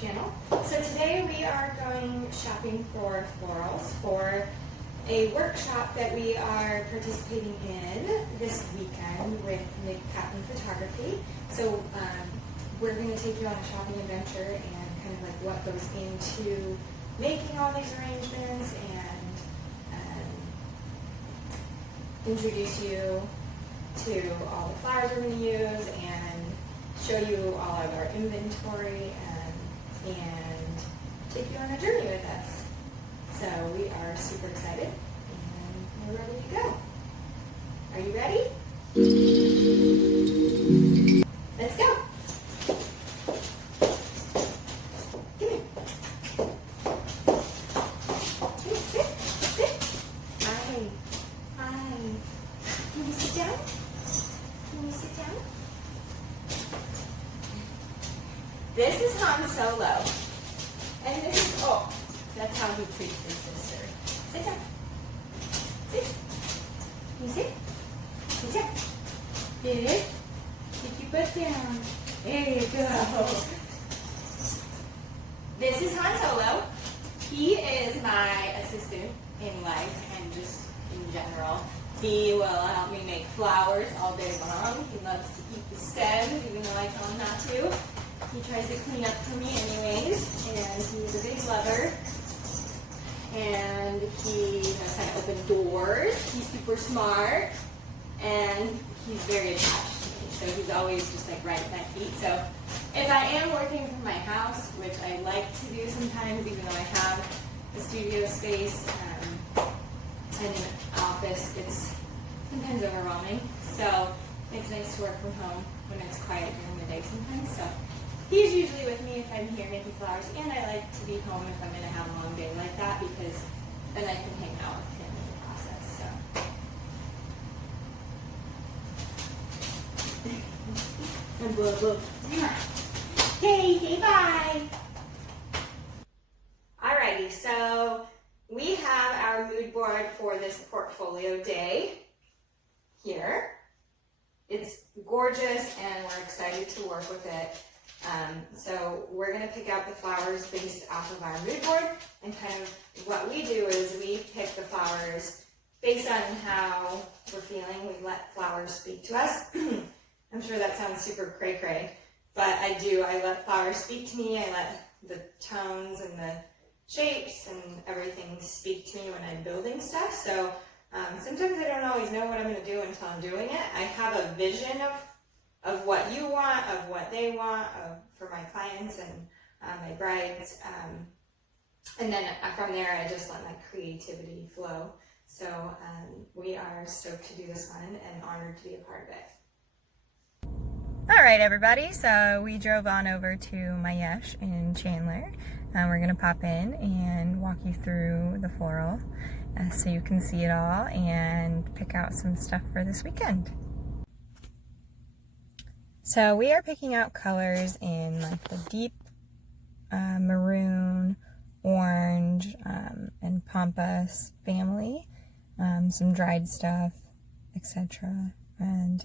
channel. So today we are going shopping for florals for a workshop that we are participating in this weekend with Nick Patton Photography. So we're going to take you on a shopping adventure and kind of like what goes into making all these arrangements and introduce you to all the flowers we're going to use and show you all of our inventory and take you on a journey with us. So we are super excited and we're ready to go. Are you ready? Let's go. Come here. Come here, sit, sit. Hi. Hi. Can you sit down? Can you sit down? This is Han Solo. And this is, oh, that's how he treats his sister. Sit down. Sit. Can you sit? Sit down. Good. Get your butt down. There you go. This is Han Solo. He is my assistant in life and just in general. He will help me make flowers all day long. He loves to keep the stems, even though I tell him not to. He tries to clean up for me anyways, and he's a big lover. And he knows how to open doors. He's super smart, and he's very attached to me. So he's always just like right at my feet. So if I am working from my house, which I like to do sometimes, even though I have a studio space and an office, it's sometimes overwhelming. So it's nice to work from home when it's quiet during the day sometimes. So he's usually with me if I'm here making flowers, and I like to be home if I'm going to have a long day like that because then I can hang out with him in the process. So. And blah, blah. Okay, say bye. Alrighty, so we have our mood board for this portfolio day here. It's gorgeous and we're excited to work with it. So we're going to pick out the flowers based off of our mood board, and kind of what we do is we pick the flowers based on how we're feeling. We let flowers speak to us. I'm sure that sounds super cray-cray, but I let flowers speak to me. I let the tones and the shapes and everything speak to me when I'm building stuff. So sometimes I don't always know what I'm going to do until I'm doing it. I have a vision of what you want, of what they want, for my clients and my brides. And then from there, I just let my creativity flow. So we are stoked to do this one and honored to be a part of it. All right, everybody. So we drove on over to Mayesh in Chandler. We're going to pop in and walk you through the floral so you can see it all and pick out some stuff for this weekend. So we are picking out colors in like the deep maroon, orange, and pampas family, some dried stuff, etc. And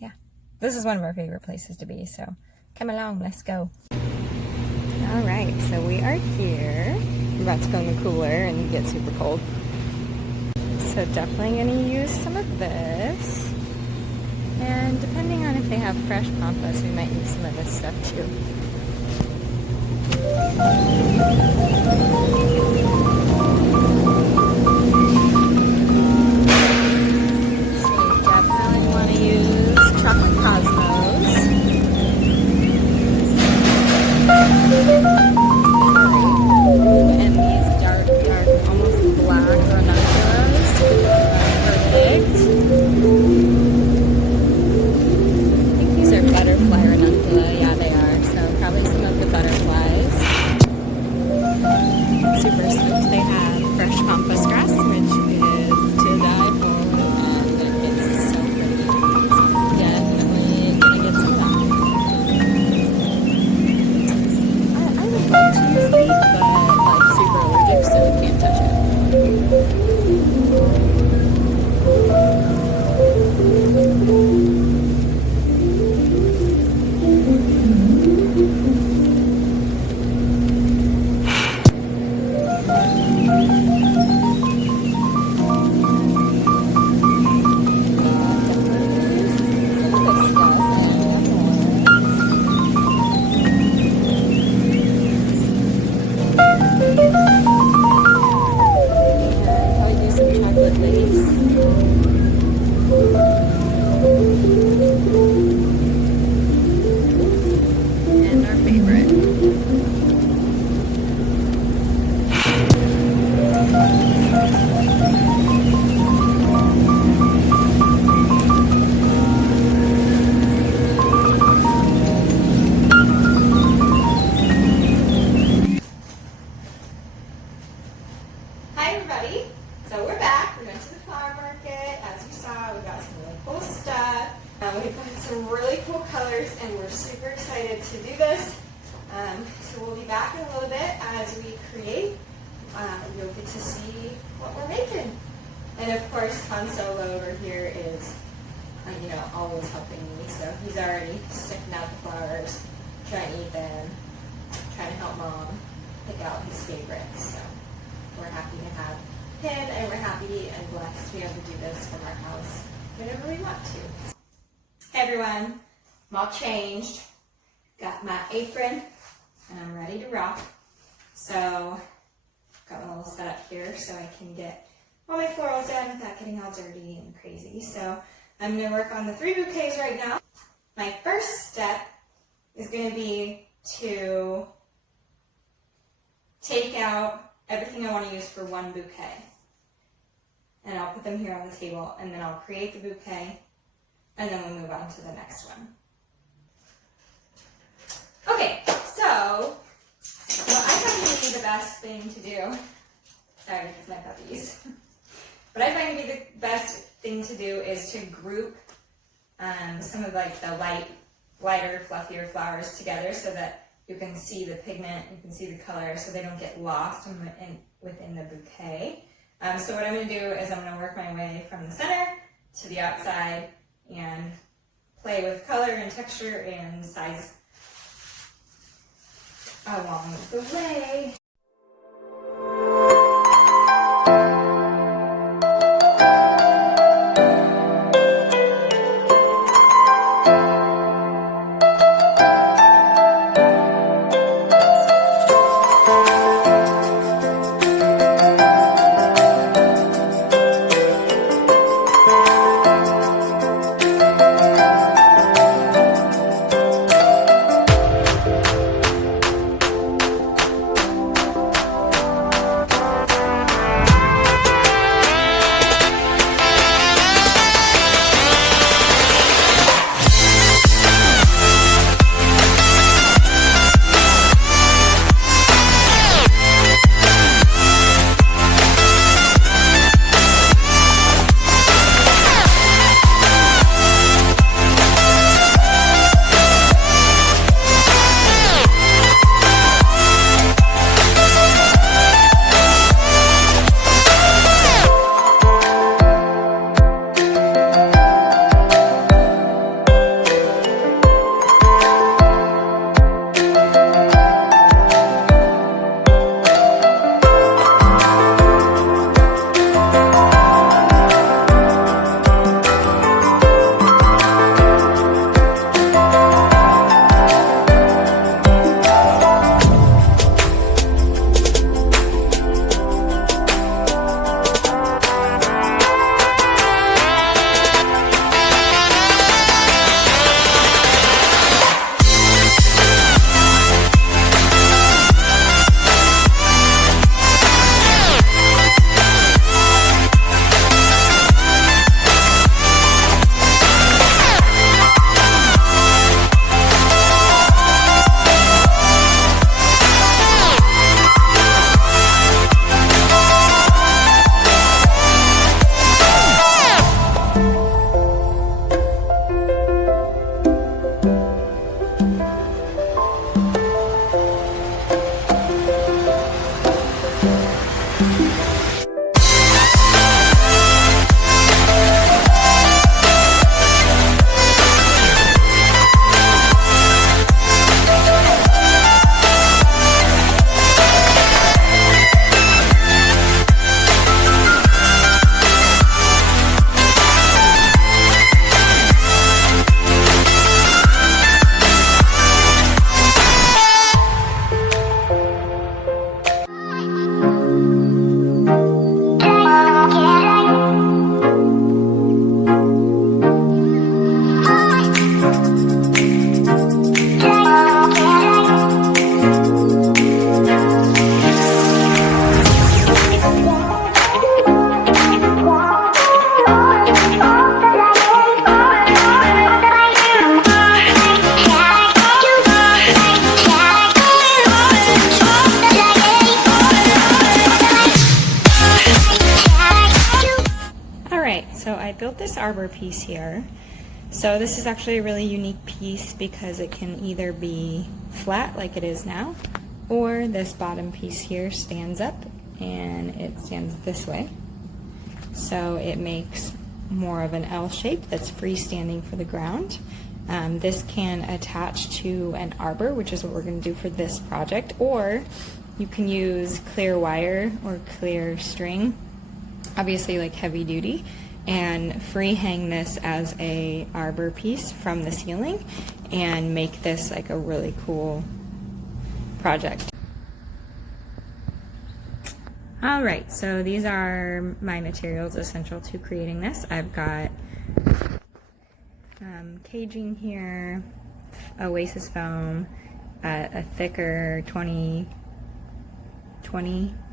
yeah, this is one of our favorite places to be, so come along, let's go. Alright, so we are here. I'm about to go in the cooler and get super cold. So definitely going to use some of this. And depending on if they have fresh pampas, we might use some of this stuff too. So you definitely want to use chocolate cosmos. And these dark, almost black ranunculus are perfect. Butterfly ranuncula, yeah they are, so probably some of the butterflies. Super back. We went to the flower market. As you saw, we got some really cool stuff. We've got some really cool colors, and we're super excited to do this. So we'll be back in a little bit as we create. You'll get to see what we're making. And of course, Han Solo over here is, always helping me. So he's already sticking out the flowers, trying to eat them, trying to help Mom pick out his favorites. So we're happy to have him, and we're happy and blessed to be able to do this from our house whenever we want to. Hey everyone, I'm all changed. Got my apron, and I'm ready to rock. So got my little setup here so I can get all my florals done without getting all dirty and crazy. So I'm going to work on the 3 bouquets right now. My first step is going to be to take out everything I want to use for 1 bouquet. And I'll put them here on the table, and then I'll create the bouquet, and then we'll move on to the next one. Okay, so what I find to be the best thing to do, sorry, it's my puppies, but I find to be the best thing to do is to group some of like the lighter, fluffier flowers together so that you can see the pigment, you can see the color, so they don't get lost within the bouquet. So what I'm going to do is I'm going to work my way from the center to the outside and play with color and texture and size along the way. right, so I built this arbor piece here. So this is actually a really unique piece because it can either be flat like it is now, or this bottom piece here stands up and it stands this way. So it makes more of an L shape that's freestanding for the ground. This can attach to an arbor, which is what we're going to do for this project, or you can use clear wire or clear string, obviously like heavy duty, and free hang this as a arbor piece from the ceiling and make this like a really cool project. All right, so these are my materials essential to creating this. I've got caging here, Oasis foam, a thicker 20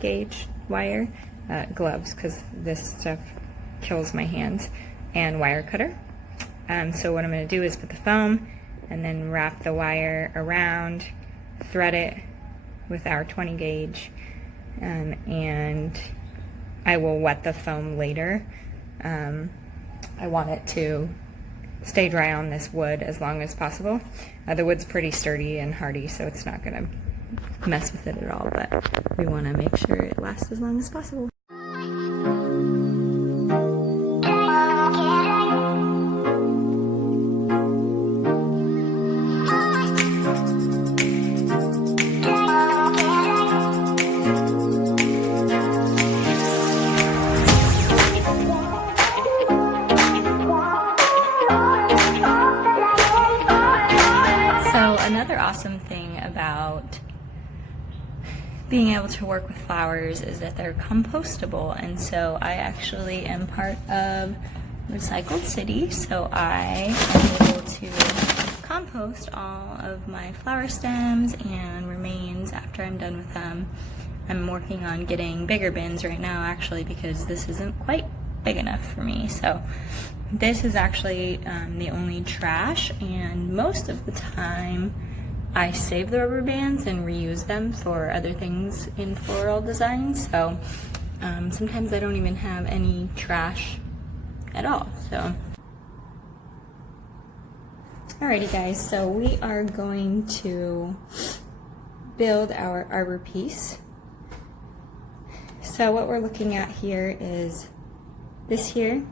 gauge wire, gloves because this stuff kills my hands, and wire cutter. So what I'm going to do is put the foam and then wrap the wire around, thread it with our 20 gauge, and I will wet the foam later. I want it to stay dry on this wood as long as possible. The wood's pretty sturdy and hardy, so it's not going to mess with it at all, but we want to make sure it lasts as long as possible. Another awesome thing about being able to work with flowers is that they're compostable, and so I actually am part of Recycled City, so I am able to compost all of my flower stems and remains after I'm done with them. I'm working on getting bigger bins right now actually because this isn't quite big enough for me. So this is actually the only trash, and most of the time I save the rubber bands and reuse them for other things in floral design. So sometimes I don't even have any trash at all. So alrighty guys, so we are going to build our arbor piece. So what we're looking at here is this here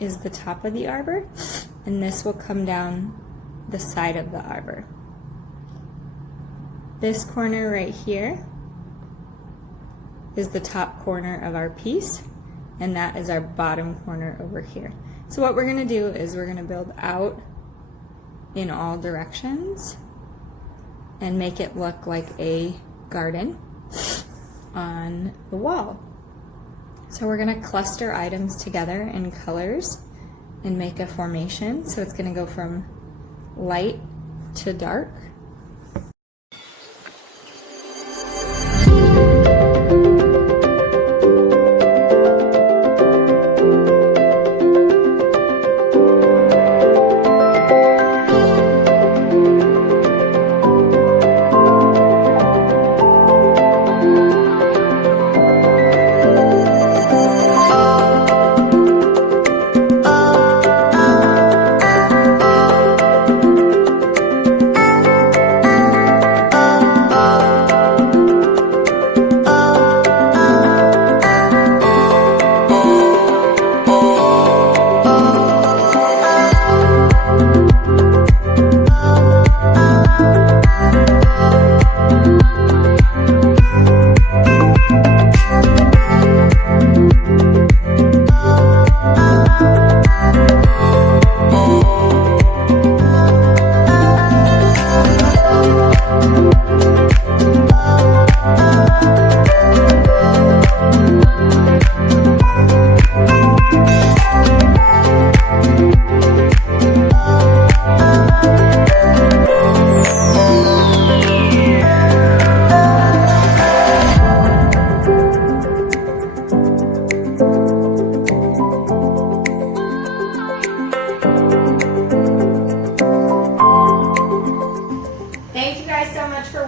is the top of the arbor, and this will come down the side of the arbor. This corner right here is the top corner of our piece, and that is our bottom corner over here. So what we're going to do is we're going to build out in all directions and make it look like a garden on the wall. So we're going to cluster items together in colors and make a formation. So it's going to go from light to dark.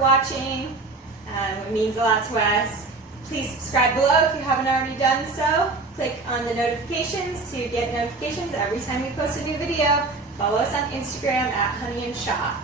Watching. It means a lot to us. Please subscribe below if you haven't already done so. Click on the notifications to get notifications every time we post a new video. Follow us on Instagram at Honey&Shaw.